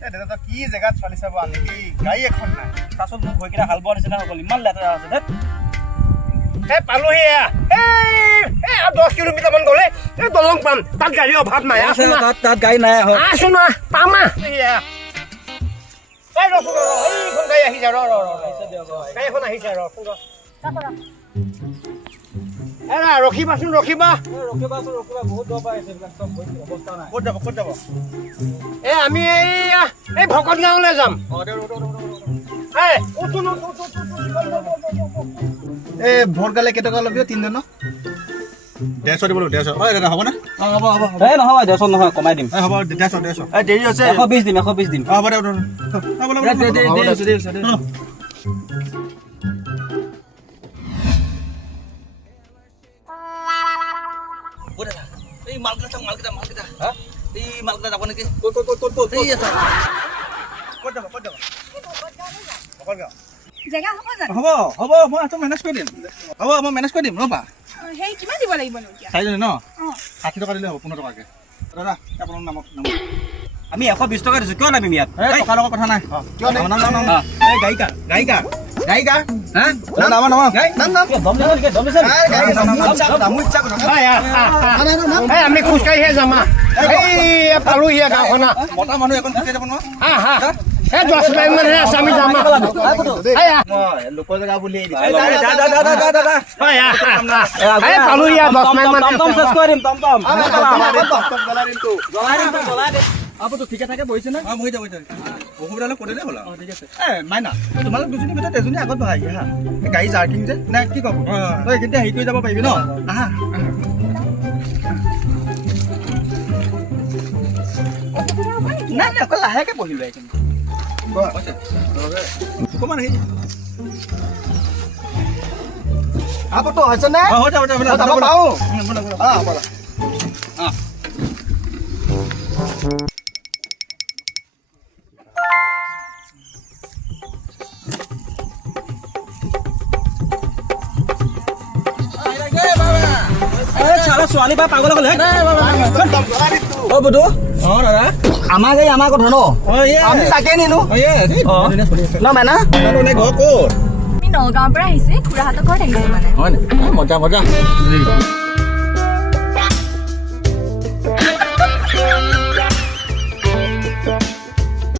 দাদা কি জেগাত চলি চাব আনিবি গাড়ী এখন নাই তাৰপিছত মোক হৈ কিনে হাল বোৱাৰ নিচিনা হৈ গ'ল ইমান লেতেৰা আছে দেই পালোহি আৰু 10 কিলোমিটাৰ মান গ'লে দলং পাম তাত গাড়ী অভাৱ নাই তাত গাড়ী নাই আছো না পাম এইখন গাড়ী আহিছে গাড়ীখন আহিছে ৰখিবাচোন ৰখিবা বহুত দূৰৰ পৰা আহিছে এইবিলাক চব অৱস্থা নাই ক'ত যাব আমি এই ভকত গাঁৱলৈ যাম ভোট গালে কেইটকা ল'বি তিনিজনক 150 দিব 150 হয় দাদা হ'বনে হ'ব নহয় 150 নহয় কমাই দিম হ'ব 150 দেৰি হৈছে 120 দিম হ'ব দে এই মালকেইটা এই মালকেইটা যাব নেকি ক'ত যাব জেগা হ'ব জানো হ'ব মই মেনেজ কৰি দিম ৰ'বা সেই কিমান দিব লাগিব নো এতিয়া চাৰিজনী ন 60 টকা দিলে হ'ব 15 টকাকৈ দাদা আপোনাৰ নামত আমি 120 টকা দিছোঁ কিয় নামিম ইয়াত টকাৰ লগত কথা নাই কিয় নাই এই গায়িকা আমি খোজকাঢ়িহে যাম পালোহি গাঁওখনত মতা মানুহ এখন খোজকাঢ়ি যাব নহয় 10 মাইল মানহে আছে আমি যাম লোকৰ জেগা বুলি পালোহি 10 মাইল মান চেষ্টা কৰিম আপুতো ঠিকে থাকে বহিছে না বহি যাব অসুবিধা হ'লে কৈ দিলে হ'ল আৰু ঠিক আছে মাইনা তোমালোক দুজনী ভিতৰত এজনী আগত বহাই হা গাড়ী জাৰ্কিং যে নে কি ক'ব তই এইখিনিতে হেৰি কৰি যাব পাৰিবি ন আহা নাই অকল লাহেকে বহিলো এইখিনি অকণমান হেৰি আপুতো হৈছেনে যাব পাৰোঁ ছোৱালী পাই পাগল হ'ল বুধু দাদা আমাৰ কথা ন আমি তাকে নিনো ন মাইনা ঘৰ ক'ত আমি নগাঁৱৰ পৰা আহিছে খুৰাহঁতৰ ঘৰত আহিছে মানে হয় নে মজা